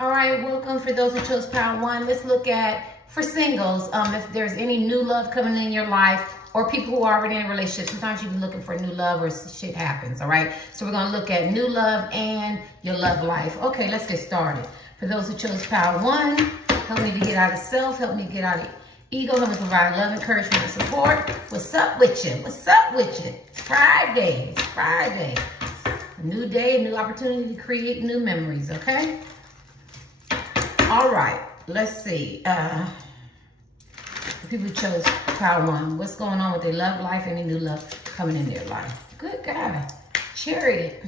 All right, welcome for those who chose Power One. Let's look at, for singles, if there's any new love coming in your life or people who are already in a relationship. Sometimes you be looking for new love or shit happens, all right? So we're going to look at new love and your love life. Okay, let's get started. For those who chose Power One, help me to get out of self, help me to get out of ego, help me provide love, encouragement, and support. What's up with you? What's up with you? It's Friday. It's Friday. A new day, a new opportunity to create new memories, okay? All right, let's see. The people who chose Power One, what's going on with their love life? Any new love coming in their life? Good guy. Chariot.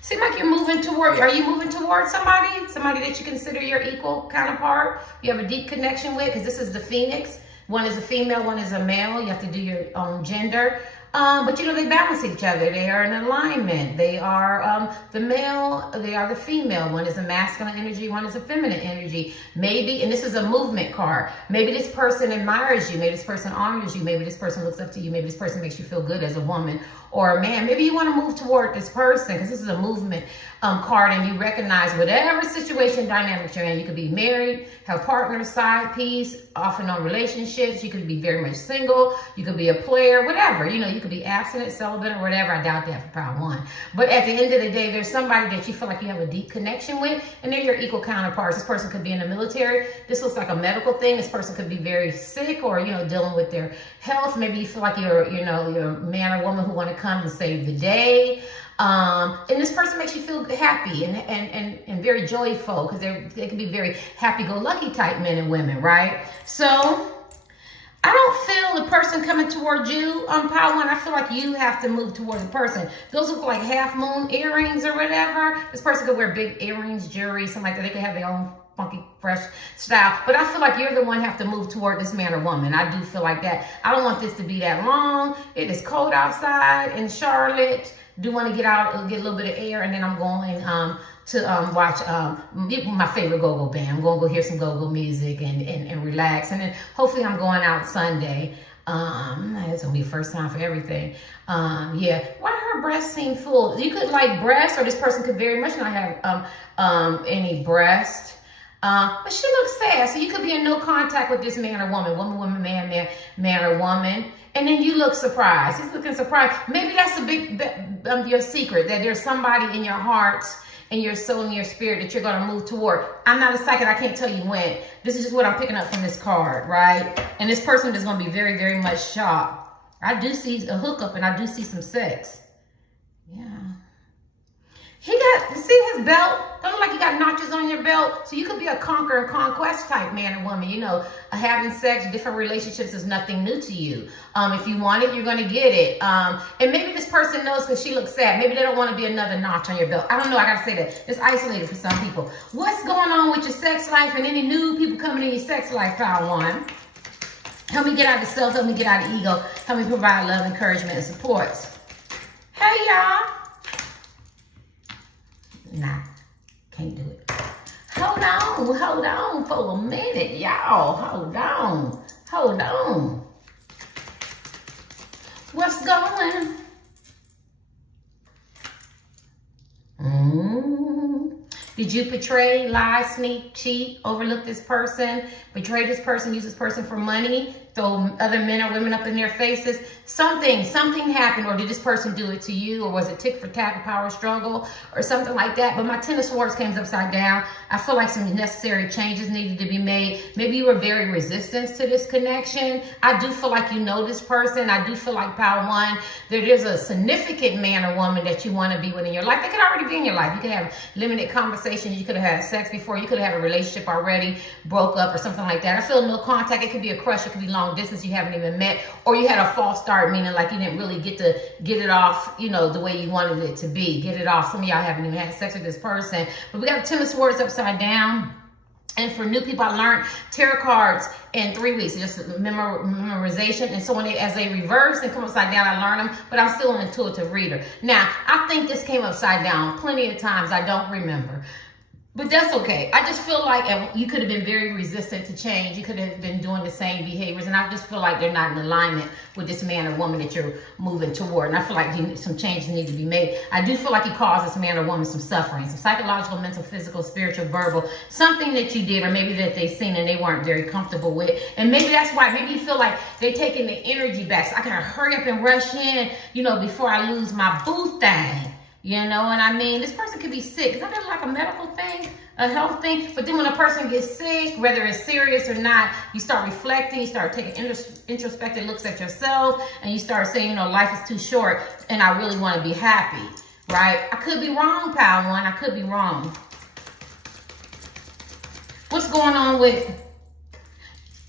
Seem like you're moving toward, are you moving towards somebody? Somebody that you consider your equal counterpart? You have a deep connection with? Because this is the Phoenix. One is a female, one is a male. You have to do your own gender. But you know, they balance each other. They are in alignment. They are the male, they are the female. One is a masculine energy, one is a feminine energy. Maybe, and this is a movement card. Maybe this person admires you. Maybe this person honors you. Maybe this person looks up to you. Maybe this person makes you feel good as a woman or a man. Maybe you want to move toward this person because this is a movement card, and you recognize whatever situation dynamics you're in. You could be married, have partners, side piece, off and on relationships. You could be very much single. You could be a player, whatever. You know, you could be abstinent, celibate, or whatever. I doubt that for Power One. But at the end of the day, there's somebody that you feel like you have a deep connection with, and they're your equal counterparts. This person could be in the military. This looks like a medical thing. This person could be very sick or, you know, dealing with their health. Maybe you feel like you're a man or woman who want to come and save the day. And this person makes you feel happy and very joyful because they can be very happy-go-lucky type men and women, right? So I don't feel the person coming towards you on Power One. I feel like you have to move towards the person. Those look like half moon earrings or whatever. This person could wear big earrings, jewelry, something like that. They could have their own funky, fresh style. But I feel like you're the one who have to move toward this man or woman. I do feel like that. I don't want this to be that long. It is cold outside in Charlotte. Do want to get out, get a little bit of air, and then I'm going to watch my favorite go-go band. I'm going to go hear some go-go music and relax. And then hopefully I'm going out Sunday. It's going to be the first time for everything. Yeah. Why do her breasts seem full? You could like breasts, or this person could very much not have any breast. But she looks sad. So you could be in no contact with this man or woman, woman, man or woman. And then you look surprised. He's looking surprised. Maybe that's a big your secret, that there's somebody in your heart and your soul and your spirit that you're going to move toward. I'm not a psychic. I can't tell you when. This is just what I'm picking up from this card, right? And this person is going to be very, very much shocked. I do see a hookup and I do see some sex. Yeah. He got, see his belt? Don't look like you got notches on your belt. So you could be a conquer and conquest type man or woman. You know, having sex, different relationships is nothing new to you. If you want it, you're going to get it. And maybe this person knows because she looks sad. Maybe they don't want to be another notch on your belt. I don't know. I got to say that. It's isolated for some people. What's going on with your sex life and any new people coming in your sex life, Power One? Help me get out of self. Help me get out of ego. Help me provide love, encouragement, and support. Hey, y'all. Nah, can't do it. Hold on for a minute, y'all. Hold on. What's going? Did you betray, lie, sneak, cheat, overlook this person, betray this person, use this person for money, throw other men or women up in their faces? Something happened, or did this person do it to you, or was it tick for tack, a power struggle, or something like that? But my Ten of Swords came upside down. I feel like some necessary changes needed to be made. Maybe you were very resistant to this connection. I do feel like you know this person. I do feel like, Power One, that there's a significant man or woman that you want to be with in your life. They could already be in your life. You could have limited conversations. You could have had sex before. You could have had a relationship already, broke up, or something like that. I feel no contact. It could be a crush. It could be long distance. You haven't even met, or you had a false start, meaning like you didn't really get it off, you know, the way you wanted it to be. Get it off. Some of y'all haven't even had sex with this person. But we got the Ten of Swords upside down. And for new people, I learned tarot cards in 3 weeks, just memorization. And so as they reverse and come upside down, I learn them, but I'm still an intuitive reader. Now, I think this came upside down plenty of times. I don't remember. But that's okay. I just feel like you could have been very resistant to change. You could have been doing the same behaviors. And I just feel like they're not in alignment with this man or woman that you're moving toward. And I feel like some changes need to be made. I do feel like he caused this man or woman some suffering, some psychological, mental, physical, spiritual, verbal, something that you did or maybe that they seen and they weren't very comfortable with. And maybe that's why, maybe you feel like they're taking the energy back. So I gotta hurry up and rush in, you know, before I lose my boo thing. You know what I mean? This person could be sick. Is that like a medical thing, a health thing? But then when a person gets sick, whether it's serious or not, you start reflecting, you start taking introspective looks at yourself, and you start saying, you know, life is too short, and I really want to be happy, right? I could be wrong, pal one. I could be wrong. What's going on with...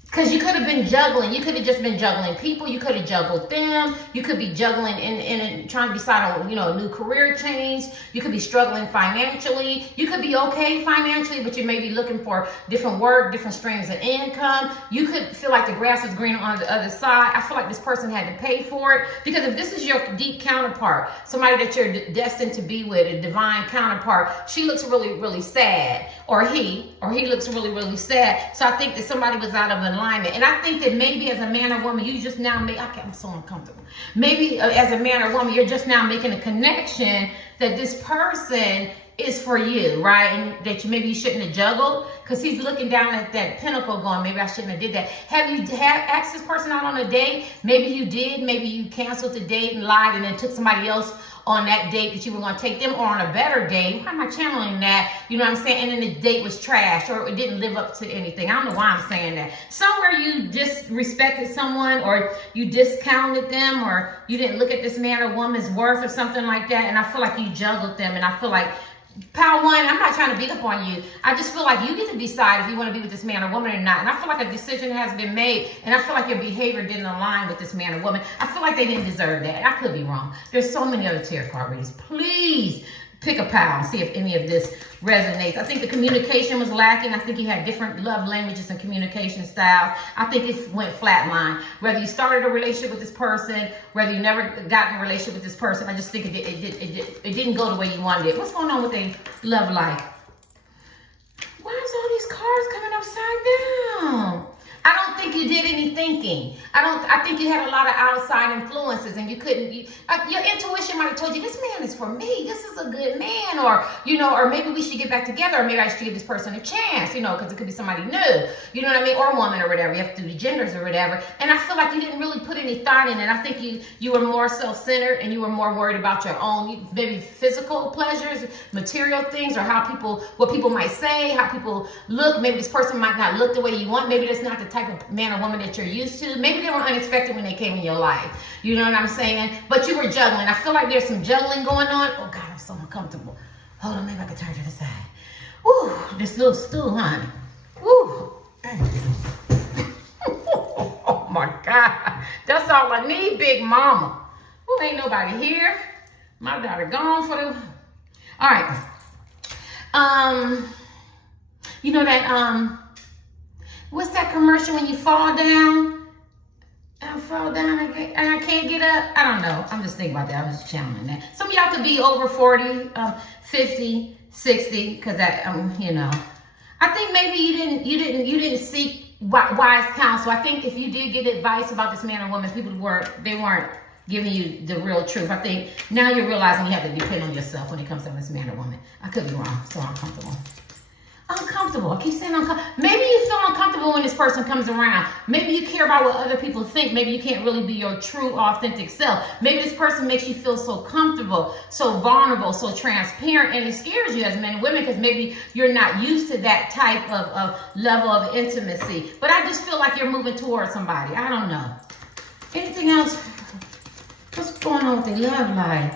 Because you could have been juggling. You could have just been juggling people. You could have juggled them. You could be juggling and trying to decide on, you know, a new career change. You could be struggling financially. You could be okay financially, but you may be looking for different work, different streams of income. You could feel like the grass is greener on the other side. I feel like this person had to pay for it. Because if this is your deep counterpart, somebody that you're destined to be with, a divine counterpart, she looks really, really sad. Or he looks really, really sad. So I think that somebody was out of alignment. And I think that maybe as a man or woman, you just now make, I'm so uncomfortable. Maybe as a man or woman, you're just now making a connection that this person is for you, right? And that maybe you shouldn't have juggled, because he's looking down at that pinnacle going, maybe I shouldn't have did that. Have you asked this person out on a date? Maybe you did. Maybe you canceled the date and lied and then took somebody else on that date that you were going to take them, or on a better date. Why am I channeling that? You know what I'm saying? And then the date was trash, or it didn't live up to anything. I don't know why I'm saying that. Somewhere you disrespected someone, or you discounted them, or you didn't look at this man or woman's worth or something like that. And I feel like you juggled them. And I feel like, pal one, I'm not trying to beat up on you. I just feel like you get to decide if you want to be with this man or woman or not. And I feel like a decision has been made. And I feel like your behavior didn't align with this man or woman. I feel like they didn't deserve that. I could be wrong. There's so many other tarot card readings. Please pick a pal and see if any of this resonates. I think the communication was lacking. I think you had different love languages and communication styles. I think it went flatline. Whether you started a relationship with this person, whether you never got in a relationship with this person, I just think it didn't go the way you wanted it. What's going on with their love life? Why is all these cards coming upside down? I don't think you did any thinking. I think you had a lot of outside influences, and you couldn't, your intuition might have told you, this man is for me. This is a good man. Or, you know, or maybe we should get back together, or maybe I should give this person a chance, you know, because it could be somebody new, you know what I mean? Or a woman or whatever. You have to do the genders or whatever. And I feel like you didn't really put any thought in it. I think you were more self-centered, and you were more worried about your own, maybe physical pleasures, material things, or what people might say, how people look. Maybe this person might not look the way you want. Maybe that's not the type of man or woman that you're used to. Maybe they were unexpected when they came in your life. You know what I'm saying? But you were juggling. I feel like there's some juggling going on. Oh God, I'm so uncomfortable. Hold on, maybe I can turn to the side. Woo, this little stool, honey. Woo. Oh my God. That's all I need, big mama. Who ain't nobody here. My daughter gone for the... All right. You know that, what's that commercial when you fall down? I fall down and I can't get up. I don't know. I'm just thinking about that. I was channeling that. Some of y'all could be over 40, 50, 60, because that, you know. I think maybe you didn't seek wise counsel. I think if you did get advice about this man or woman, people weren't giving you the real truth. I think now you're realizing you have to depend on yourself when it comes to this man or woman. I could be wrong. So uncomfortable. Uncomfortable. I keep saying uncomfortable. Maybe you feel uncomfortable when this person comes around. Maybe you care about what other people think. Maybe you can't really be your true, authentic self. Maybe this person makes you feel so comfortable, so vulnerable, so transparent, and it scares you as men and women because maybe you're not used to that type of level of intimacy. But I just feel like you're moving towards somebody. I don't know. Anything else? What's going on with their love life?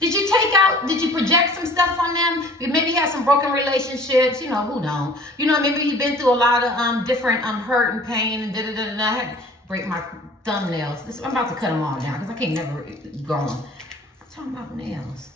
Did you project some stuff on them? You maybe had some broken relationships, you know, who knows? You know, maybe you've been through a lot of different hurt and pain and da-da-da-da. I had to break my thumbnails. I'm about to cut them all down because I can't never go on. I'm talking about nails.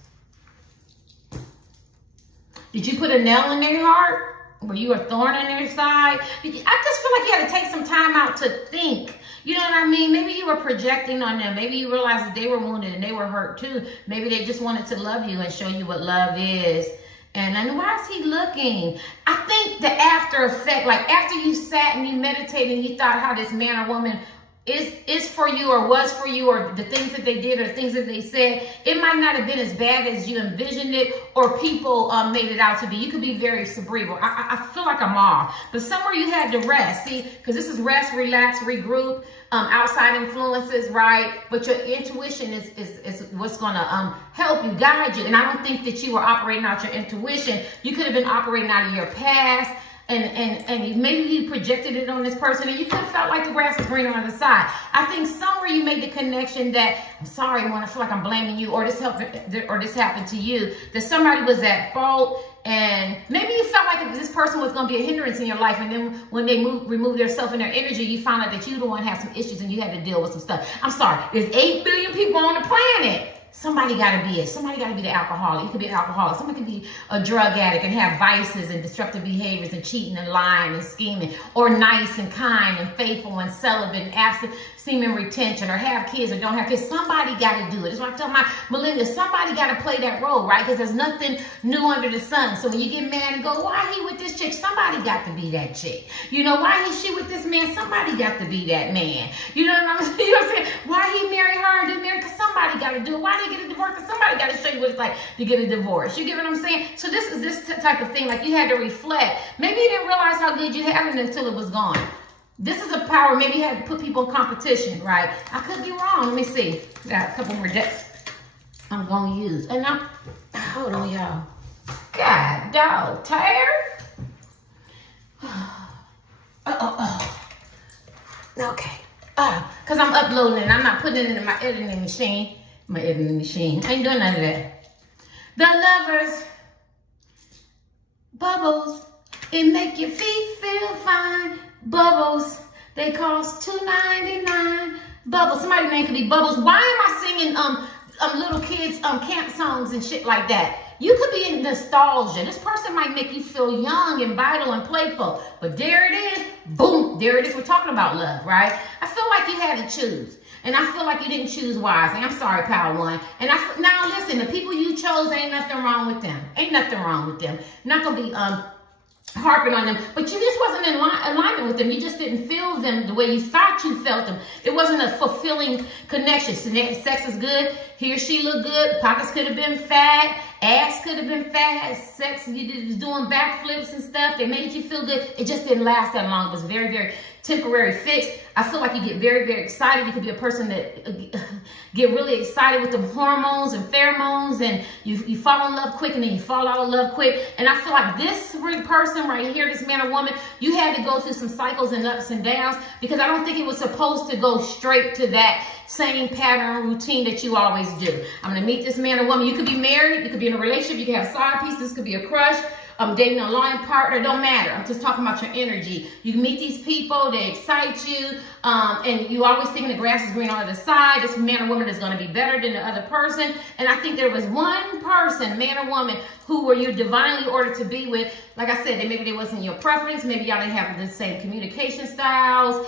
Did you put a nail in their heart? Were you a thorn in their side? I just feel like you had to take some time out to think. You know what I mean? Maybe you were projecting on them. Maybe you realized that they were wounded and they were hurt too. Maybe they just wanted to love you and show you what love is. And then why is he looking? I think the after effect, like after you sat and you meditated and you thought how this man or woman is for you or was for you, or the things that they did or the things that they said, it might not have been as bad as you envisioned it or people made it out to be. You could be very cerebral. I feel like I'm off, but somewhere you had to rest. See, because this is rest, relax, regroup, outside influences, right? But your intuition is what's going to help you, guide you. And I don't think that you were operating out your intuition. You could have been operating out of your past. And maybe you projected it on this person and you could have felt like the grass was greener on the side. I think somewhere you made the connection that, I'm sorry when I feel like I'm blaming you, or this happened to you, that somebody was at fault. And maybe you felt like this person was going to be a hindrance in your life, and then when they remove themselves and their energy, you found out that you the one had some issues and you had to deal with some stuff. I'm sorry, there's 8 billion people on the planet. Somebody got to be it. Somebody got to be the alcoholic. You could be an alcoholic. Somebody could be a drug addict and have vices and destructive behaviors and cheating and lying and scheming, or nice and kind and faithful and celibate and absent, seeming retention, or have kids or don't have kids. Somebody got to do it. That's what I tell my millennials. Somebody got to play that role, right? Because there's nothing new under the sun. So when you get mad and go, why he with this chick? Somebody got to be that chick. You know, why is she with this man? Somebody got to be that man. You know what I'm saying? You know what I'm saying? Why he marry her and didn't marry? Because somebody got to do it. Why they get a divorce? Because somebody got to show you what it's like to get a divorce. You get what I'm saying? So this is this type of thing. Like, you had to reflect. Maybe you didn't realize how good you had it until it was gone. This is a power. Maybe you had to put people in competition, right? I could be wrong. Let me see. Got a couple more decks I'm going to use. And I'm, hold on, y'all. God, dog, tired? Okay. Because I'm uploading it. I'm not putting it in my editing machine. My editing machine. I ain't doing none of that. The Lovers. Bubbles. It make your feet feel fine. Bubbles. They cost $2.99. Bubbles. Somebody's name could be Bubbles. Why am I singing little kids camp songs and shit like that? You could be in nostalgia. This person might make you feel young and vital and playful. But there it is. Boom. There it is. We're talking about love, right? I feel like you had to choose. And I feel like you didn't choose wisely. I'm sorry, Power One. And now listen, the people you chose, ain't nothing wrong with them. Ain't nothing wrong with them. Not going to be harping on them, but you just wasn't in alignment with them. You just didn't feel them the way you thought you felt them. It wasn't a fulfilling connection. Sex is good. He or she looked good. Pockets could have been fat. Ass could have been fat. Sex, you was doing backflips and stuff. They made you feel good. It just didn't last that long. It was very, very temporary fix. I feel like you get very, very excited. You could be a person that get really excited with the hormones and pheromones, and you fall in love quick and then you fall out of love quick. And I feel like this person right here, this man or woman, you had to go through some cycles and ups and downs, because I don't think it was supposed to go straight to that same pattern routine that you always do. I'm going to meet this man or woman. You could be married. You could be in a relationship. You can have side pieces. This could be a crush. Dating a long partner, don't matter. I'm just talking about your energy. You meet these people, they excite you, and you always thinking the grass is green on the other side. This man or woman is going to be better than the other person. And I think there was one person, man or woman, who were you divinely ordered to be with. Like I said, maybe they wasn't your preference. Maybe y'all didn't have the same communication styles.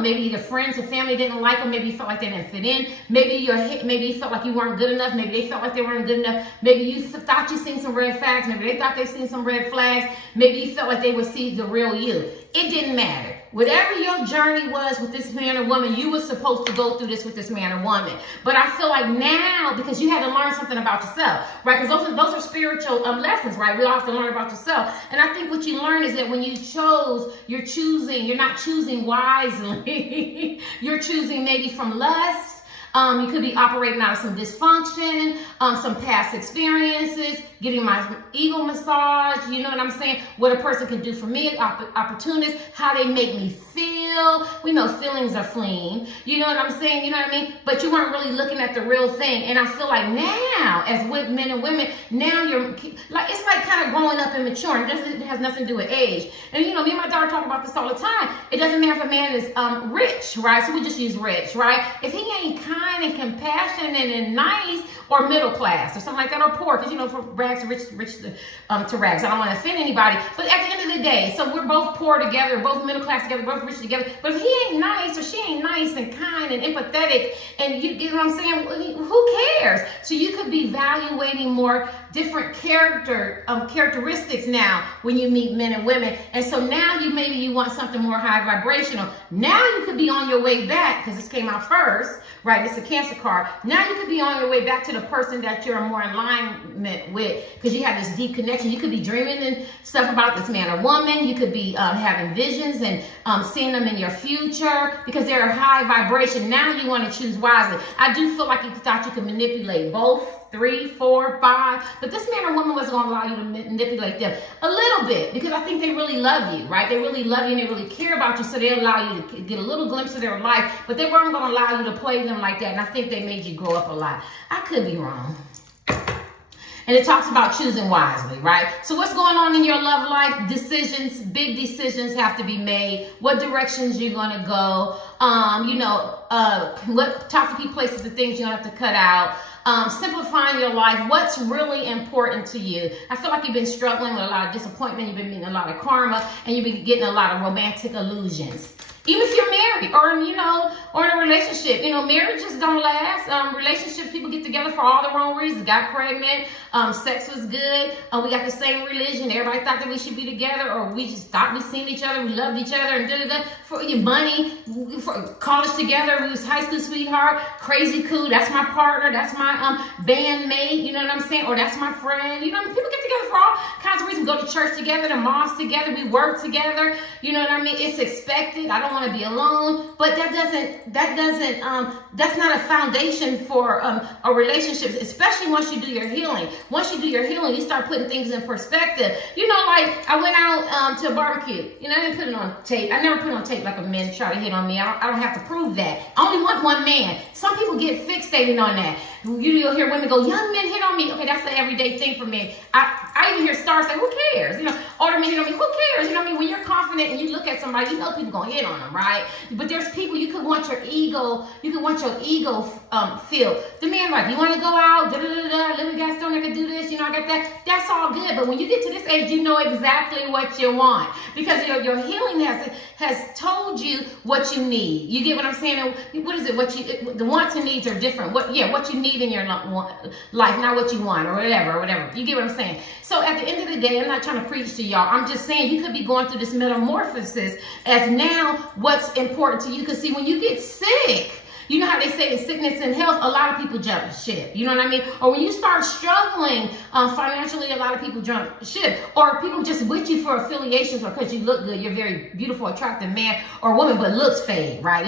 Maybe the friends or family didn't like them. Maybe you felt like they didn't fit in. Maybe you felt like you weren't good enough. Maybe they felt like they weren't good enough. Maybe you thought you seen some red flags. Maybe they thought they seen some red flags. Maybe you felt like they would see the real you. It didn't matter. Whatever your journey was with this man or woman, you were supposed to go through this with this man or woman. But I feel like now, because you had to learn something about yourself, right? Because those are spiritual lessons, right? We all have to learn about yourself. And I think what you learn is that when you chose, you're not choosing wisely. You're choosing maybe from lust. You could be operating out of some dysfunction, some past experiences, getting my ego massage. You know what I'm saying? What a person can do for me, opportunists, how they make me feel. We know feelings are fleeting. You know what I'm saying? You know what I mean? But you weren't really looking at the real thing. And I feel like now, as with men and women, now you're like, it's like kind of growing up and maturing. It has nothing to do with age. And me and my daughter talk about this all the time. It doesn't matter if a man is rich, right? So we just use rich, right? If he ain't kind and compassionate and nice, or middle class or something like that, or poor, because, you know, from rags to rich to rags. I don't want to offend anybody, but at the end of the day, so we're both poor together, both middle class together, both rich together, but if he ain't nice or she ain't nice and kind and empathetic, and you know what I'm saying, who cares? So you could be evaluating more different characteristics now when you meet men and women. And so now maybe you want something more high vibrational. Now you could be on your way back, because this came out first, right? It's a Cancer card. Now you could be on your way back to the person that you're more in alignment with, because you have this deep connection. You could be dreaming and stuff about this man or woman. You could be having visions and seeing them in your future, because they're a high vibration. Now you want to choose wisely. I do feel like you thought you could manipulate both, 3, 4, 5, but this man or woman wasn't going to allow you to manipulate them a little bit, because I think they really love you, right? They really love you and they really care about you, so they allow you to get a little glimpse of their life, but they weren't going to allow you to play them like that, and I think they made you grow up a lot. I could be wrong. And it talks about choosing wisely, right? So what's going on in your love life? Decisions, big decisions have to be made. What directions you're going to go. What toxic places and things you have to cut out. Simplifying your life. What's really important to you? I feel like you've been struggling with a lot of disappointment. You've been meeting a lot of karma, and you've been getting a lot of romantic illusions. Even if you're married or in a relationship, marriages don't last. Relationships, people get together for all the wrong reasons. Got pregnant, sex was good, we got the same religion, everybody thought that we should be together, or we just thought we seen each other, we loved each other, and da-da-da. For your money, for college together, we was high school sweetheart, crazy cool, that's my partner, that's my bandmate, you know what I'm saying, or that's my friend, people get together for all kinds of reasons, go to church together, to mosque together, we work together, you know what I mean, it's expected. I don't want to be alone, but that's not a foundation for a relationship, especially once you do your healing. Once you do your healing, you start putting things in perspective. Like I went out to a barbecue. I didn't put it on tape. I never put it on tape like a man try to hit on me. I don't have to prove that. I only want one man. Some people get fixated on that. You'll hear women go, young men hit on me. Okay, that's an everyday thing for me. I even hear stars say, who cares? Older men hit on me, who cares? When you're confident and you look at somebody, people gonna hit on them, right? But there's people, you could want your ego feel. The man like, you want to go out, little Gaston, I could do this, I got that. That's all good. But when you get to this age, you know exactly what you want, because your healing has told you what you need. You get what I'm saying? And what is it? The wants and needs are different. What you need in your life, not what you want or whatever. You get what I'm saying? So at the end of the day, I'm not trying to preach to y'all. I'm just saying you could be going through this metamorphosis as now what's important to you. Because see, when you get sick, you know how they say in sickness and health, a lot of people jump ship. You know what I mean? Or when you start struggling financially, a lot of people jump ship. Or people just with you for affiliations, or because you look good, you're a very beautiful, attractive man or woman, but looks fade, right?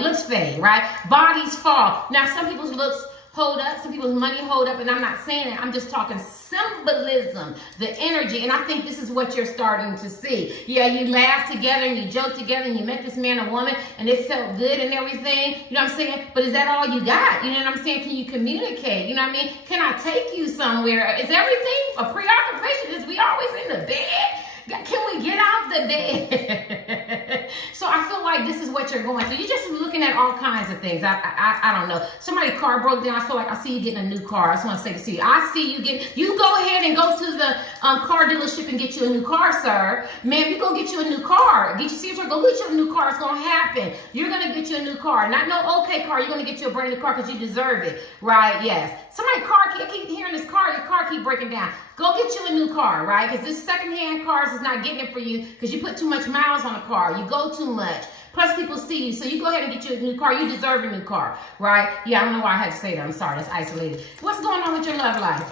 Bodies fall. Now, some people's looks hold up, some people's money hold up, and I'm not saying it. I'm just talking symbolism, the energy, and I think this is what you're starting to see. Yeah, you laugh together and you joke together and you met this man or woman and it felt good and everything, you know what I'm saying? But is that all you got? You know what I'm saying? Can you communicate? You know what I mean? Can I take you somewhere? Is everything a preoccupation? Is we always in the bed? Can we get out the bed? So I feel like this is what you're going through. You're just looking at all kinds of things. I don't know. Somebody's car broke down. I feel like I see you getting a new car. I just want to say to you, I see you go ahead and go to the car dealership and get you a new car, sir. Man, you go get you a new car. Go get you a new car. It's going to happen. You're going to get you a new car. Not no okay car. You're going to get you a brand new car because you deserve it. Right? Yes. Somebody's car, I keep hearing this car. Your car keep breaking down. Go get you a new car, right? Because this secondhand cars is not getting it for you because you put too much miles on the car. You go too much. Plus, people see you. So you go ahead and get you a new car. You deserve a new car, right? Yeah, I don't know why I had to say that. I'm sorry. That's isolated. What's going on with your love life?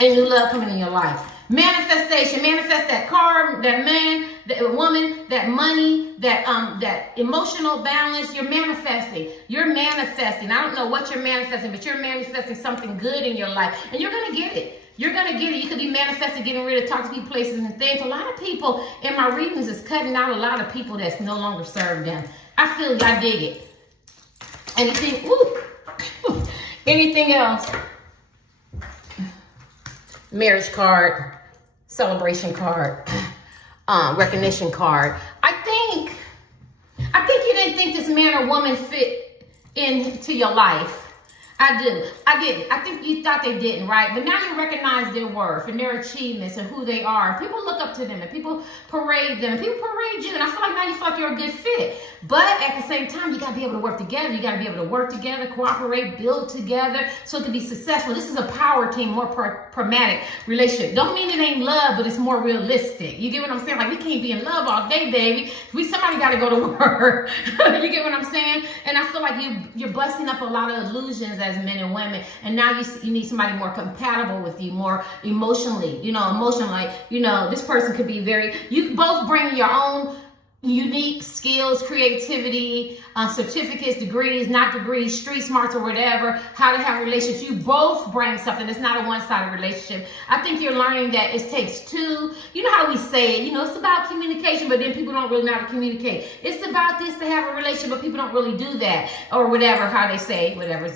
And new love coming in your life. Manifestation. Manifest that car, that man, that woman, that money, that emotional balance. You're manifesting. You're manifesting. I don't know what you're manifesting, but you're manifesting something good in your life. And you're going to get it. You're going to get it. You could be manifesting, getting rid of toxic places and things. A lot of people in my readings is cutting out a lot of people that's no longer serve them. I feel I dig it. Anything, anything else? Marriage card, celebration card, recognition card. I think you didn't think this man or woman fit into your life. I do. I get it. I think you thought they didn't, right? But now you recognize their worth and their achievements and who they are. People look up to them and people parade them and people parade you. And I feel like now you feel like you're a good fit. But at the same time, you got to be able to work together. You got to be able to work together, cooperate, build together so it can be successful. This is a power team, more pragmatic relationship. Don't mean it ain't love, but it's more realistic. You get what I'm saying? Like, we can't be in love all day, baby. Somebody got to go to work. You get what I'm saying? And I feel like you're busting up a lot of illusions as men and women, and now you need somebody more compatible with you, more emotionally, this person could be you both bring your own unique skills, creativity, certificates, degrees, not degrees, street smarts or whatever, how to have relationships. You both bring something. It's not a one-sided relationship. I think you're learning that it takes two. You know how we say it, it's about communication, but then people don't really know how to communicate. It's about this to have a relationship, but people don't really do that, or whatever, how they say, whatever,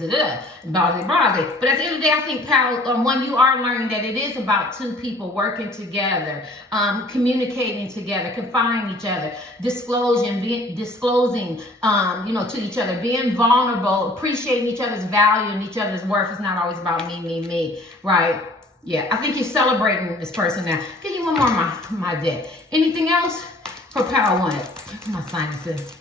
blah, blah. But at the end of the day, I think, Pal, one, you are learning that it is about two people working together, communicating together, confiding each other, disclosing, to each other, being vulnerable, appreciating each other's value and each other's worth. It's not always about me, right? Yeah, I think you're celebrating this person now. Give you one more of my deck. Anything else for Power One? My sinuses.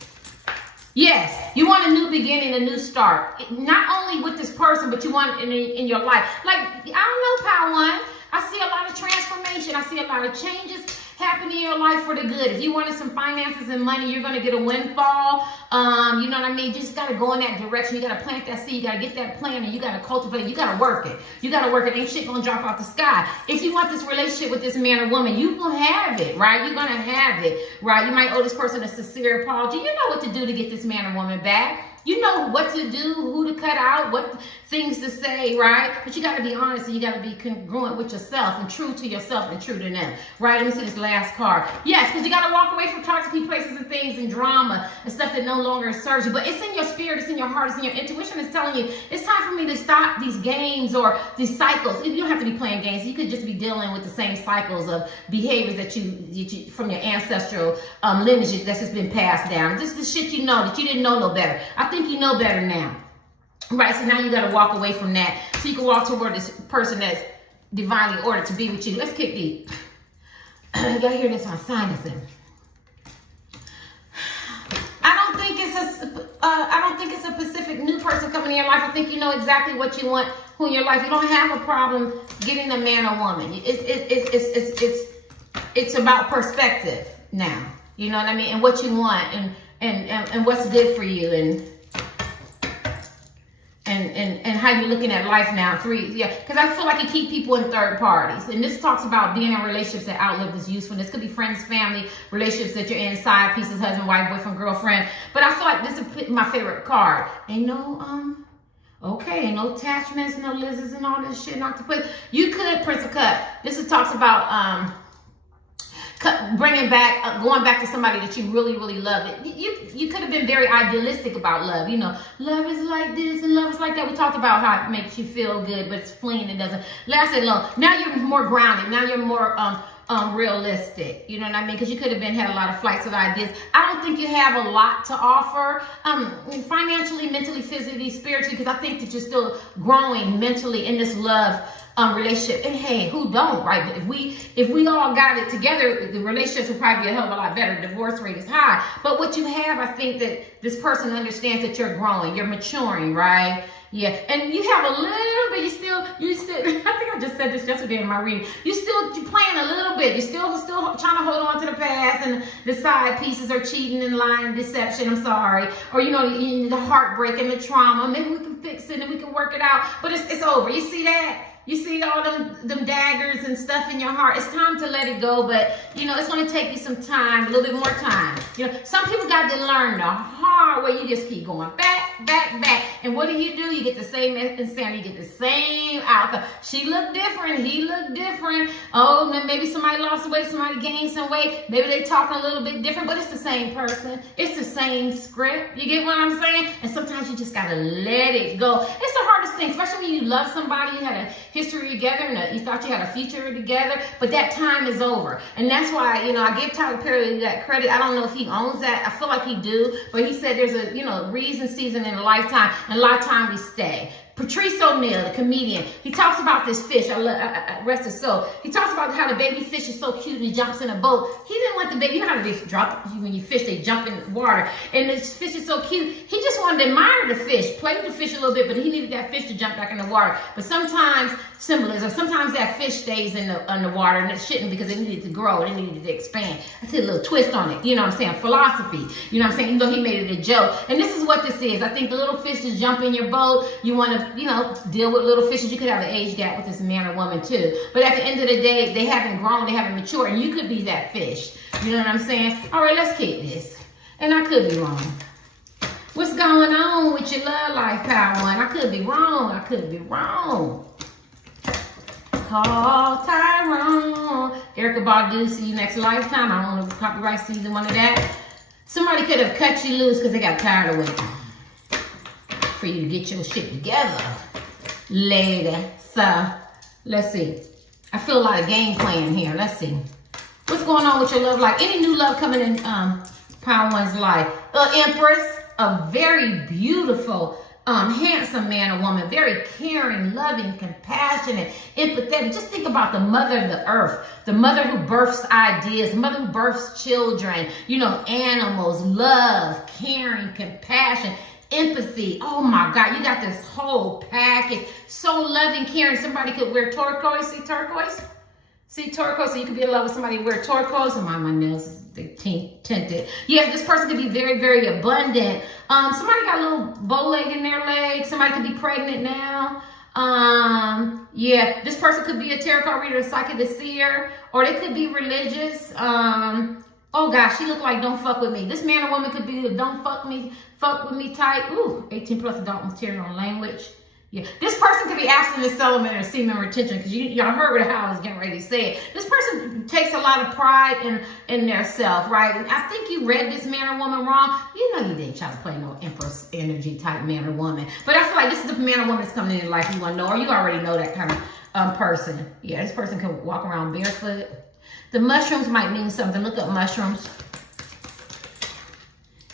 Yes, you want a new beginning, a new start. Not only with this person, but you want it in your life. Like, I don't know, Power One. I see a lot of transformation. I see a lot of changes happening in your life for the good. If you wanted some finances and money, you're going to get a windfall. You know what I mean? You just got to go in that direction. You got to plant that seed. You got to get that plant and you got to cultivate it. You got to work it. You got to work it. Ain't shit going to drop out the sky. If you want this relationship with this man or woman, you will have it, right? You're going to have it, right? You might owe this person a sincere apology. You know what to do to get this man or woman back. You know what to do, who to cut out, what things to say, right? But you got to be honest and you got to be congruent with yourself and true to yourself and true to them, right? Let me see this last card. Yes, because you got to walk away from toxic places and things and drama and stuff that no longer serves you. But it's in your spirit, it's in your heart, it's in your intuition. It's telling you, it's time for me to stop these games or these cycles. You don't have to be playing games. You could just be dealing with the same cycles of behaviors that you from your ancestral lineages that's just been passed down. Just the shit you know that you didn't know no better. I think you know better now. Right, so now you got to walk away from that so you can walk toward this person that's divinely ordered to be with you. Let's kick deep. Y'all hear this on sinusing. I don't think it's a specific new person coming in your life. I think you know exactly what you want, who in your life. You don't have a problem getting a man or woman. It's about perspective now. You know what I mean? And what you want and what's good for you and how you're looking at life now. Because I feel like you keep people in third parties. And this talks about being in relationships that outlive this usefulness. Could be friends, family, relationships that you're in, side pieces, husband, wife, boyfriend, girlfriend. But I feel like this is my favorite card. Ain't no, ain't no attachments, no lizards and all this shit, not to put. You could, Prince of Cup. This talks about, going back to somebody that you really, really love. You could have been very idealistic about love. Love is like this and love is like that. We talked about how it makes you feel good, but it's fleeting. It doesn't last that long. Now you're more grounded. Now you're more realistic. You know what I mean? Because you could have had a lot of flights of ideas. I don't think you have a lot to offer financially, mentally, physically, spiritually, because I think that you're still growing mentally in this love relationship. And hey, who don't, right? But if we all got it together, the relationships would probably be a hell of a lot better. The divorce rate is high. But what you have, I think that this person understands that you're growing, you're maturing, right? Yeah, and you have a little bit, you still, I think I just said this yesterday in my reading. You're playing a little bit. You're still trying to hold on to the past and the side pieces are cheating and lying, deception, I'm sorry. Or, the heartbreak and the trauma. Maybe we can fix it and we can work it out. But it's over. You see that? You see all them daggers and stuff in your heart. It's time to let it go, but it's going to take you some time, a little bit more time. Some people got to learn the hard way. You just keep going back. And what do? You get the same insanity. You get the same outcome. She looked different. He looked different. Oh, then maybe somebody lost weight. Somebody gained some weight. Maybe they talk a little bit different, but it's the same person. It's the same script. You get what I'm saying? And sometimes you just got to let it go. It's the hardest thing, especially when you love somebody, you had a history together and you thought you had a future together, but that time is over. And that's why, I give Tyler Perry that credit. I don't know if he owns that. I feel like he do, but he said there's a, reason, season, and a lifetime, and a lifetime we stay. Patrice O'Neal, the comedian, he talks about this fish. I rest his soul. He talks about how the baby fish is so cute and he jumps in a boat. He didn't want the baby. You know how they drop when you fish, they jump in the water. And this fish is so cute. He just wanted to admire the fish, play with the fish a little bit, but he needed that fish to jump back in the water. But sometimes symbolism, sometimes that fish stays in the water, and it shouldn't, because it needed to grow, it needed to expand. I see a little twist on it. You know what I'm saying? Philosophy. You know what I'm saying? Even though he made it a joke. And this is what this is. I think the little fish just jump in your boat. You want to, you know, deal with little fishes. You could have an age gap with this man or woman too. But at the end of the day, they haven't grown, they haven't matured, and you could be that fish. You know what I'm saying? All right, let's keep this. And I could be wrong. What's going on with your love life, Power One? I could be wrong. I could be wrong. Call Tyrone. Erykah Badu, see you next lifetime. I don't want to copyright season one of that. Somebody could have cut you loose because they got tired of waiting for you to get your shit together later. So, let's see. I feel a lot of game playing here. Let's see. What's going on with your love life? Any new love coming in Power One's life? Empress, a very beautiful, handsome man or woman, very caring, loving, compassionate, empathetic. Just think about the mother of the earth, the mother who births ideas, the mother who births children, you know, animals, love, caring, compassion, empathy. Oh my God, you got this whole package. So loving, caring. Somebody could wear turquoise. See turquoise? See turquoise, so you could be in love with somebody who wear turquoise. And my nails, they tinted. Yeah, this person could be very, very abundant. Somebody got a little bow leg in their leg. Somebody could be pregnant now. Yeah, this person could be a tarot card reader, a psychic, a seer, or they could be religious. Oh gosh, she look like don't fuck with me. This man or woman could be a don't fuck with me type. Ooh, 18 plus adult material language. Yeah, this person could be abstinent, celibate, or semen retention, because y'all heard how I was getting ready to say it. This person takes a lot of pride in their self, right? And I think you read this man or woman wrong. You know you didn't try to play no Empress energy type man or woman. But I feel like this is the man or woman that's coming in your life you want to know, or you already know that kind of person. Yeah, this person can walk around barefoot. The mushrooms might mean something. Look up mushrooms.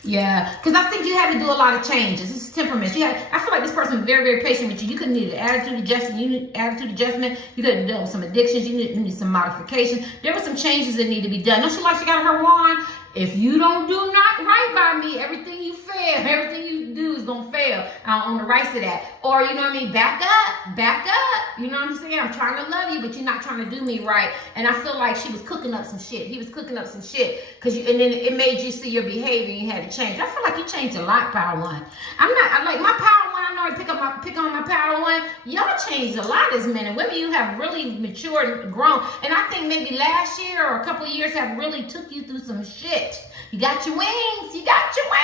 Yeah, because I think you had to do a lot of changes. This is temperament. I feel like this person is very, very patient with you. You could need an attitude adjustment. You need attitude adjustment. You could deal with some addictions. You need some modifications. There were some changes that need to be done. Don't she like she got her wand? If you don't do not right by me, everything you fail, everything you do is gonna fail. On the rights to that. Or you know what I mean? Back up, back up. You know what I'm saying? I'm trying to love you, but you're not trying to do me right. And I feel like she was cooking up some shit. He was cooking up some shit. And then it made you see your behavior and you had to change. I feel like you changed a lot, Power One. I like my Power One, I know I pick on my Power One. Y'all changed a lot as men and women. You have really matured and grown. And I think maybe last year or a couple of years have really took you through some shit. You got your wings. You got your wings.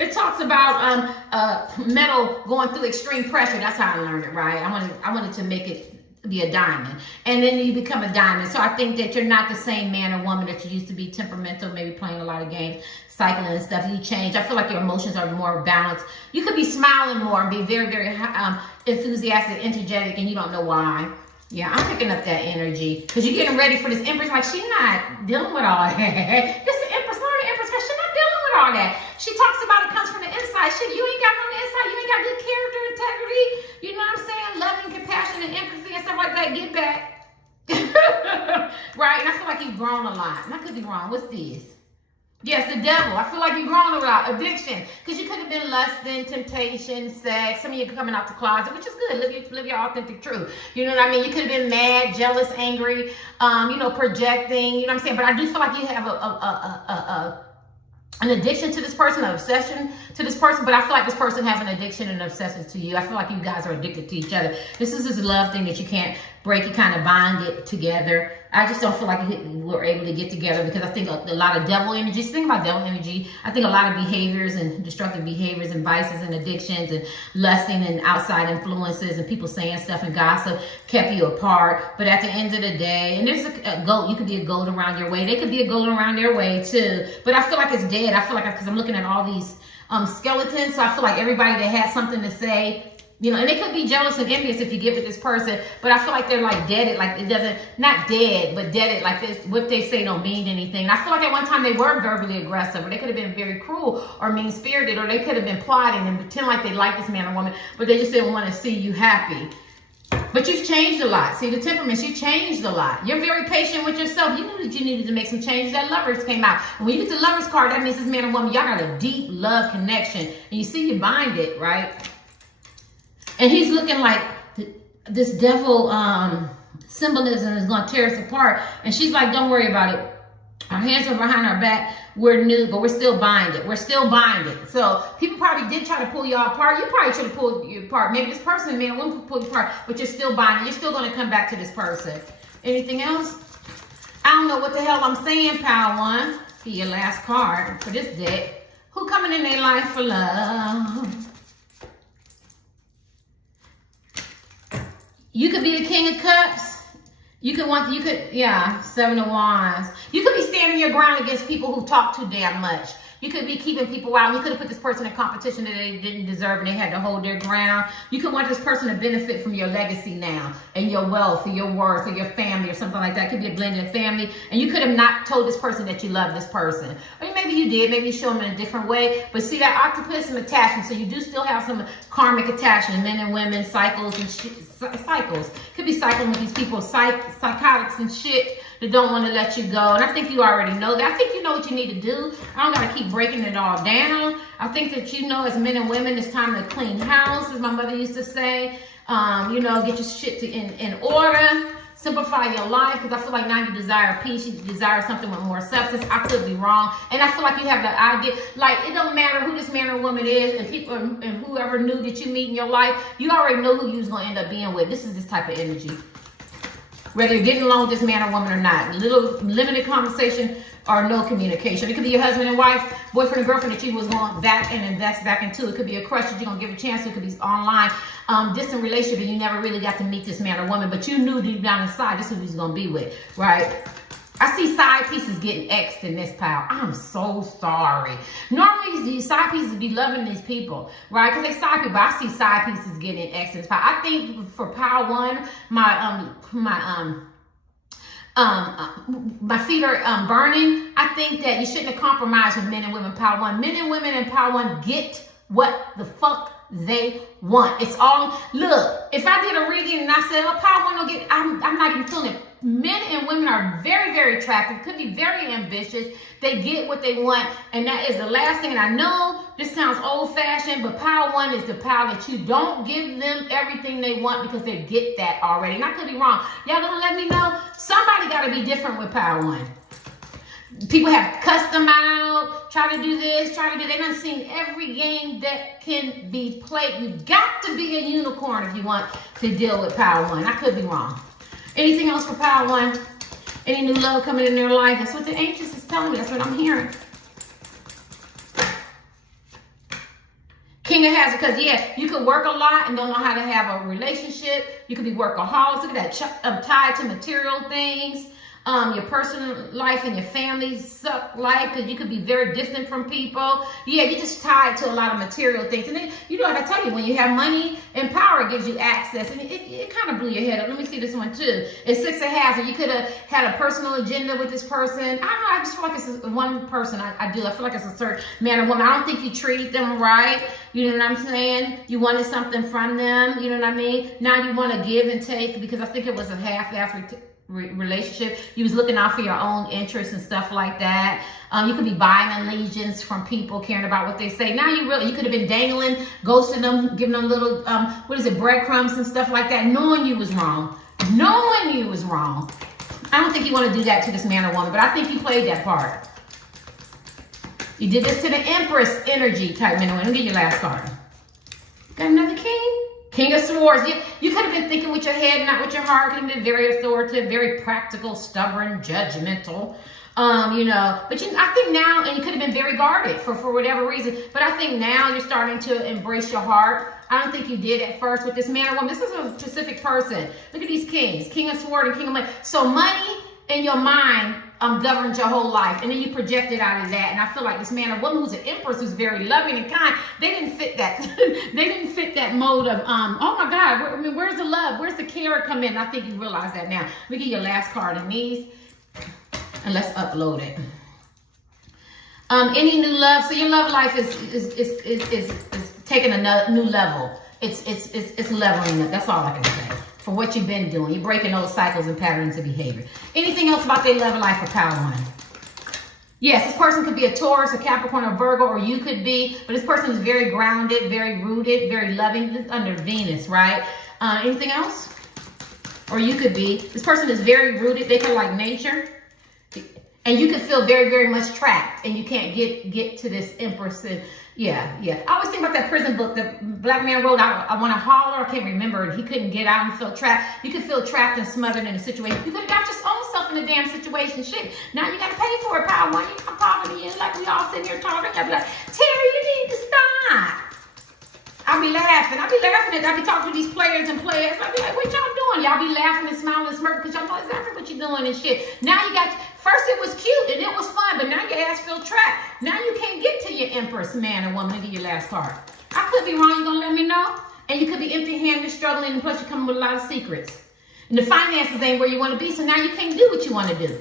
It talks about metal going through extreme pressure. That's how I learned it, right? I wanted to make it be a diamond, and then you become a diamond. So I think that you're not the same man or woman that you used to be, temperamental, maybe playing a lot of games, cycling and stuff. You change. I feel like your emotions are more balanced. You could be smiling more and be very, very enthusiastic, energetic, and you don't know why. Yeah, I'm picking up that energy because you're getting ready for this Empress. Like, she's not dealing with all that. This is Empress, learn the Empress, because she's not dealing with all that. She talks about it comes from the inside. Shit, you ain't got it on the inside. You ain't got good character, integrity. You know what I'm saying? Loving, compassion, and empathy and stuff like that. Get back. Right? And I feel like you've grown a lot. And I could be wrong. What's this? Yes, the devil. I feel like you've grown a lot. Addiction. Because you could have been lusting, temptation, sex. Some of you coming out the closet, which is good. Live your authentic truth. You know what I mean? You could have been mad, jealous, angry, you know, projecting. You know what I'm saying? But I do feel like you have an addiction to this person, an obsession to this person, but I feel like this person has an addiction and obsession to you. I feel like you guys are addicted to each other. This is this love thing that you can't break. You kind of bond it together. I just don't feel like we're able to get together because I think a lot of devil energy. Think about devil energy. I think a lot of behaviors and destructive behaviors and vices and addictions and lusting and outside influences and people saying stuff and gossip kept you apart. But at the end of the day, and there's a goat. You could be a goat around your way. They could be a goat around their way too. But I feel like it's dead. I feel like because I'm looking at all these skeletons, so I feel like everybody that had something to say, You know, and they could be jealous and envious if you get with this person, but I feel like they're like deaded, like it doesn't, not dead, but deaded, like this, what they say don't mean anything. And I feel like at one time they were verbally aggressive, or they could have been very cruel or mean-spirited, or they could have been plotting and pretend like they like this man or woman, but they just didn't want to see you happy. But you've changed a lot. See, the temperaments, you changed a lot. You're very patient with yourself. You knew that you needed to make some changes. That Lovers came out. And when you get the Lovers card, that means this man and woman, y'all got a deep love connection. And you see you bind it, right? And he's looking like this devil symbolism is going to tear us apart. And she's like, don't worry about it. Our hands are behind our back. We're new, but we're still binded. We're still binded. So people probably did try to pull y'all apart. You probably should have pulled you apart. Maybe this person, man, wouldn't pull you apart, but you're still binded. You're still going to come back to this person. Anything else? I don't know what the hell I'm saying, Pile One. Be your last card for this deck. Who coming in their life for love? You could be the King of Cups. Yeah, Seven of Wands. You could be standing your ground against people who talk too damn much. You could be keeping people out. You could have put this person in competition that they didn't deserve and they had to hold their ground. You could want this person to benefit from your legacy now and your wealth or your worth or your family or something like that. It could be a blended family. And you could have not told this person that you love this person. Or maybe you did. Maybe you show them in a different way. But see, that octopus and attachment. So you do still have some karmic attachment, men and women, cycles and cycles. Could be cycling with these people, psychotics and shit that don't want to let you go. And I think you already know that. I think you know what you need to do. I don't got to keep breaking it all down. I think that you know, as men and women, it's time to clean house, as my mother used to say. You know, get your shit in order. Simplify your life, because I feel like now you desire peace. You desire something with more substance. I could be wrong. And I feel like you have the idea, like, it don't matter who this man or woman is, and people and whoever new that you meet in your life, you already know who you was going to end up being with. This is this type of energy. Whether you're getting along with this man or woman or not. Little limited conversation or no communication. It could be your husband and wife, boyfriend and girlfriend that you was going back and invest back into. It could be a crush that you're going to give a chance to. It could be online, distant relationship, and you never really got to meet this man or woman, but you knew deep down inside this is who he's going to be with, right? I see side pieces getting X'd in this pile. I'm so sorry. Normally, these side pieces be loving these people, right? Because they side people. I see side pieces getting X'd in this pile. I think for pile one, my feet are burning. I think that you shouldn't have compromised with men and women pile one. Men and women in pile one get what the fuck they want. It's all, look, if I did a reading and I said, oh, pile one don't get, I'm not even feeling it. Men and women are very, very attractive, could be very ambitious. They get what they want, and that is the last thing. And I know this sounds old-fashioned, but pile one is the pile that you don't give them everything they want because they get that already. And I could be wrong. Y'all gonna let me know? Somebody gotta be different with pile one. People have cussed them out, try to do this, try to do that. They done seen every game that can be played. You got to be a unicorn if you want to deal with pile one. I could be wrong. Anything else for pile one? Any new love coming in their life? That's what the Ancients is telling me. That's what I'm hearing. King of Hazard, because yeah, you could work a lot and don't know how to have a relationship. You could be workaholics. Look at that, tied to material things. Your personal life and your family suck life because you could be very distant from people. Yeah, you're just tied to a lot of material things. And then, you know what I tell you, when you have money and power, it gives you access. And it kind of blew your head up. Let me see this one too. It's Six of Hazard. You could have had a personal agenda with this person. I don't know. I just feel like it's one person. I do. I feel like it's a certain man or woman. I don't think you treated them right. You know what I'm saying? You wanted something from them. You know what I mean? Now you want to give and take, because I think it was a half-assed relationship. You was looking out for your own interests and stuff like that. You could be buying allegiance from people, caring about what they say. Now you could have been dangling, ghosting them, giving them little breadcrumbs and stuff like that, knowing you was wrong. Knowing you was wrong. I don't think you want to do that to this man or woman, but I think you played that part. You did this to the Empress energy type man or woman. Let me get your last card. Got another king? King of Swords. You could have been thinking with your head, not with your heart. Could have been very authoritative, very practical, stubborn, judgmental. You know, but I think now, and you could have been very guarded for whatever reason, but I think now you're starting to embrace your heart. I don't think you did at first with this man or woman. This is a specific person. Look at these kings, King of Swords and King of Money. So money in your mind governs your whole life, and then you project it out of that. And I feel like this man or woman who's an empress, who's very loving and kind, they didn't fit that. They didn't fit that mode of oh my God, where's the love, where's the care come in? I think you realize that now. Let me get your last card in these, and let's upload it. Any new love? So your love life is taking a new level. It's leveling up. That's all I can say. For what you've been doing, you're breaking those cycles and patterns of behavior. Anything else about their love life or power one? Yes, this person could be a Taurus, a Capricorn, or Virgo, or you could be. But this person is very grounded, very rooted, very loving. This is under Venus, right? Anything else? Or you could be. This person is very rooted. They feel like nature. And you can feel very, very much trapped, and you can't get to this Empress. And yeah. I always think about that prison book that Black man wrote. I want to holler. I can't remember. And he couldn't get out and felt trapped. You can feel trapped and smothered in a situation. You could have got your own self in a damn situation. Shit. Now you got to pay for it, power one. You come talking to you like we all sitting here talking. I'll be like, Terry, you need to stop. I'll be laughing. I'll be talking to these players and players. I'll be like, what y'all doing? Y'all be laughing and smiling and smirking because y'all know exactly what you're doing and shit. Now you got, first it was cute and it was fun, but now your ass feel trapped. Now you can't get to your Empress, man or woman. Give your last card. I could be wrong. You gonna let me know? And you could be empty-handed, struggling, and plus you're coming with a lot of secrets. And the finances ain't where you want to be, so now you can't do what you want to do.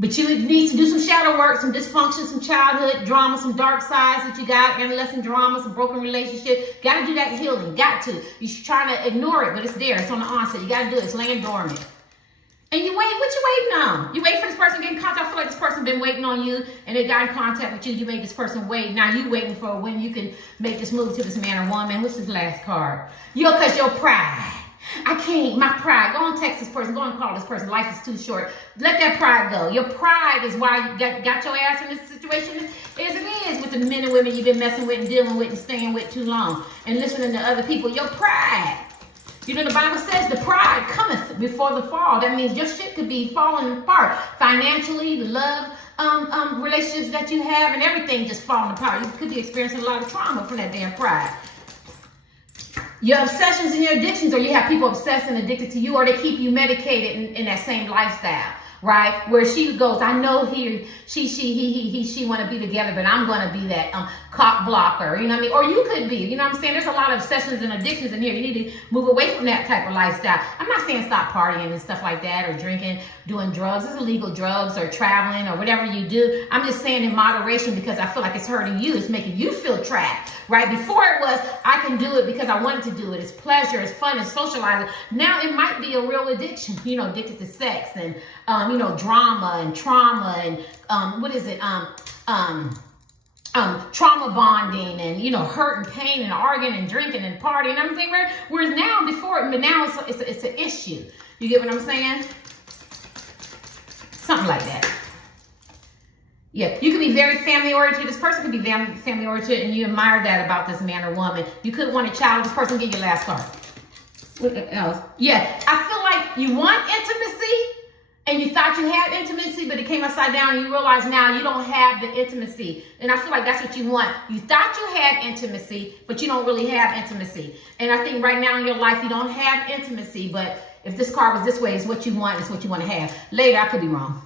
But you need to do some shadow work, some dysfunction, some childhood drama, some dark sides that you got, adolescent drama, some broken relationship. Got to do that healing. Got to. You're trying to ignore it, but it's there. It's on the onset. You got to do it. It's laying dormant. And you wait. What you waiting on? You wait for this person to get in contact. I feel like this person been waiting on you, and they got in contact with you. You made this person wait. Now you waiting for when you can make this move to this man or woman. What's this last card? Because your pride. I can't, my pride. Go and text this person. Go and call this person. Life is too short. Let that pride go. Your pride is why you got your ass in this situation as it is with the men and women you've been messing with and dealing with and staying with too long and listening to other people. Your pride. You know, the Bible says the pride cometh before the fall. That means your shit could be falling apart. Financially, the love relationships that you have and everything just falling apart. You could be experiencing a lot of trauma from that damn pride. Your obsessions and your addictions, or you have people obsessed and addicted to you, or they keep you medicated in that same lifestyle, right? Where she goes, I know she want to be together, but I'm going to be that cock blocker, you know what I mean? Or you could be, you know what I'm saying? There's a lot of obsessions and addictions in here. You need to move away from that type of lifestyle. I'm not saying stop partying and stuff like that, or drinking, doing drugs. It's illegal drugs, or traveling, or whatever you do. I'm just saying in moderation, because I feel like it's hurting you. It's making you feel trapped, right? Before it was, I can do it because I wanted to do it. It's pleasure, it's fun, it's socializing. Now it might be a real addiction, you know, addicted to sex and, you know, drama and trauma and, trauma bonding and, you know, hurt and pain and arguing and drinking and partying and everything, right? Whereas now, but now it's an issue. You get what I'm saying? Something like that. Yeah, you could be very family oriented. This person could be family oriented, and you admire that about this man or woman. You could want a child. This person get your last card. What else? Yeah, I feel like you want intimacy, and you thought you had intimacy, but it came upside down, and you realize now you don't have the intimacy. And I feel like that's what you want. You thought you had intimacy, but you don't really have intimacy. And I think right now in your life you don't have intimacy, but if this card was this way, it's what you want. It's what you want to have. Later, I could be wrong.